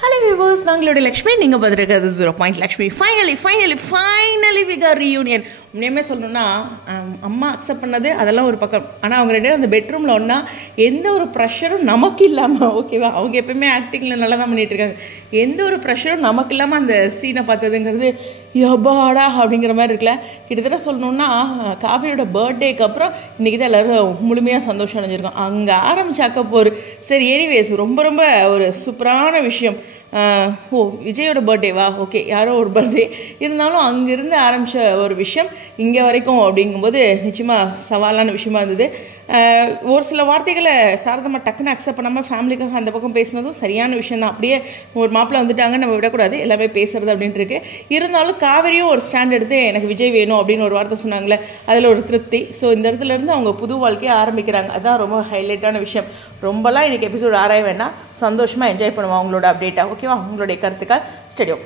Hello viewers, நாங்களோட லக்ஷ்மி, நீங்கள் பார்த்துருக்கிறது 0 Lakshmi. Finally we got reunion. உண்மையுமே சொல்லணும்னா அம்மா அக்செப்ட் பண்ணது அதெல்லாம் ஒரு பக்கம். ஆனால் அவங்க ரெண்டு பேரும் அந்த பெட்ரூமில் ஒன்றா எந்த ஒரு ப்ரெஷரும் நமக்கு இல்லாமல், ஓகேவா, அவங்க எப்பயுமே ஆக்டிங்கில் நல்லா தான் பண்ணிகிட்டு இருக்காங்க. எந்த ஒரு ப்ரெஷரும் நமக்கு இல்லாமல் அந்த சீனை பார்த்ததுங்கிறது யபாடா அப்படிங்கிற மாதிரி இருக்குல்ல. கிட்டத்தட்ட சொல்லணுன்னா காஃபியோட பர்த்டேக்கு அப்புறம் இன்றைக்கி தான் எல்லோரும் முழுமையாக சந்தோஷம் அடைஞ்சிருக்கோம். அங்கே ஆரம்பிச்சாக்க போர். சரி, எனிவேஸ், ரொம்ப ரொம்ப ஒரு சூப்பரான விஷயம். விஜயோட பர்த்டேவா, ஓகே, யாரோ ஒரு பர்த்டே இருந்தாலும் அங்கேருந்து ஆரம்பித்த ஒரு விஷயம் இங்கே வரைக்கும் அப்படிங்கும்போது நிச்சயமாக சவாலான விஷயமா இருந்தது. ஒரு சில வார்த்தைகளை சாரதமாக டக்குன்னு அக்செப்ட் பண்ணாமல் ஃபேமிலிக்காக அந்த பக்கம் பேசினதும் சரியான விஷயம் தான். அப்படியே ஒரு மாப்பிள்ளை வந்துட்டாங்க, நம்ம விடக்கூடாது, எல்லாமே பேசுறது அப்படின்ட்டு இருக்கு. இருந்தாலும் காவேரியும் ஒரு ஸ்டாண்ட் எடுத்து எனக்கு விஜய் வேணும் அப்படின்னு ஒரு வார்த்தை சொன்னாங்களே, அதில் ஒரு திருப்தி. ஸோ இந்த இடத்துல இருந்து அவங்க புது வாழ்க்கையை ஆரம்பிக்கிறாங்க. அதுதான் ரொம்ப ஹைலைட்டான விஷயம். ரொம்பலாம் இன்றைக்கி எபிசோடு ஆராய வேண்டாம், சந்தோஷமாக என்ஜாய் பண்ணுவோம் அவங்களோட அப்டேட்டாக. ஓகேவா, உங்களுடைய கருத்துக்கள் ஸ்டேடியம்.